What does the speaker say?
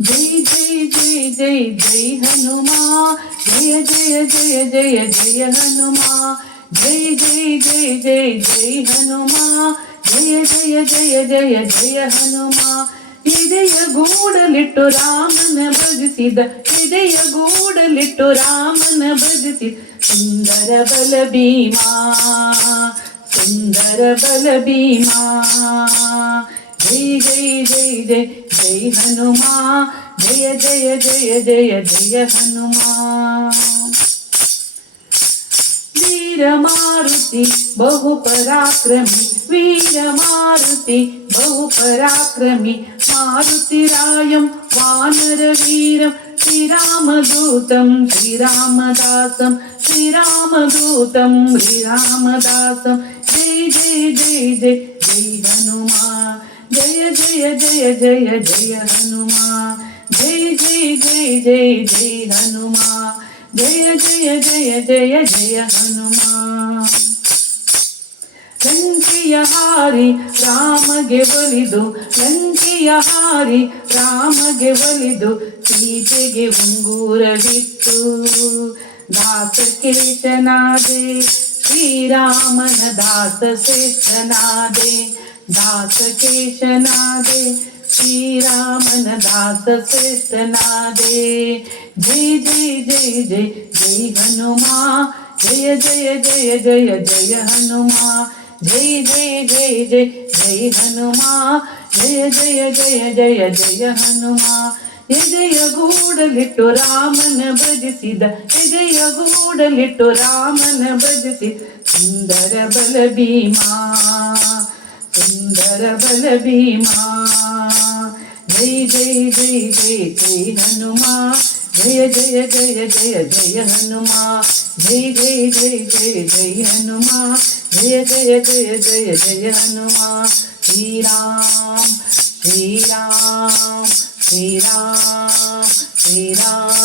जय जय जय जय जय हनुमान, जय जय जय जय जय हनुमान, जय जय जय जय जय हनुमान, जय जय जय जय जय हनुमान. ಎದೆಯ ಗೂಡಲಿಟ್ಟು ರಾಮನ ಭಜಿಸಿದ, ಎದೆಯ ಗೂಡಲಿಟ್ಟು ರಾಮನ ಭಜಿಸಿದ ಸುಂದರ ಬಲ ಭೀಮಾ, ಸುಂದರ ಬಲ ಭೀಮಾ. ಜೈ ಜೈ ಜೈ ಜೈ ಜೈ ಹನುಮಾ, ಜಯ ಜಯ ಜಯ ಜಯ ಜಯ ಹನುಮಾ. वीर मारुति बहु पराक्रमी, वीर मारुति बहु पराक्रमी, मारुति रायं वानर वीरं श्रीरामदूतं श्रीरामदासं, श्रीरामदूतं श्रीरामदासं. जय जय जय जय जय हनुमान, जय जय जय जय जय हनुमान, जय जय जय जय जय हनुमान, जय जय जय जय जय हनुमान. ಲಂಕೆಯ ಹಾರಿ ರಾಮಗೆ ಒಲಿದು, ಲಂಕೆಯ ಹಾರಿ ರಾಮಗೆ ಒಲಿದು ಸೀತೆಗೆ ಉಂಗುರವಿತ್ತು ದಾಸಕೇಶನಾದೆ, ಶ್ರೀರಾಮನ ದಾಸ ಶ್ರೇಷ್ಠನಾದೆ, ದಾಸಕೇಶನಾದೆ, ಶ್ರೀರಾಮನ ದಾಸ ಶ್ರೇಷ್ಠನಾದೆ. ಜೈ ಜೈ ಜೈ ಜೈ ಜೈ ಹನುಮಾ, ಜಯ ಜಯ ಜಯ ಜಯ ಜಯ ಹನುಮಾ, ಜೈ ಜೈ ಜೈ ಜೈ ಜೈ ಹನುಮಾ, ಜಯ ಜಯ ಜಯ ಜಯ ಜಯ ಹನುಮಾ. ಎದೆಯ ಗೂಡಲಿಟ್ಟು ರಾಮನ ಭಜಿಸಿದ, ಎದೆಯ ಗೂಡಲಿಟ್ಟು ರಾಮನ ಭಜಿಸಿದ ಸುಂದರ ಬಲ ಭೀಮಾ, ಸುಂದರ ಬಲ ಭೀಮಾ. ಜೈ ಜೈ ಜೈ ಜೈ ಜೈ ಹನುಮಾ, ಜಯ ಜಯ ಜಯ ಜಯ ಜಯ ಹನುಮಾ, ಜೈ ಜೈ ಜೈ ಜಯ ಜಯ ಹನುಮಾ, ಜಯ ಜಯ ಜಯ ಜಯ ಜಯ ಹನುಮಾ. ಶ್ರೀರಾಮ್ ಶ್ರೀರಾಮ್ ಶ್ರೀರಾಮ್ ಶ್ರೀರಾಮ್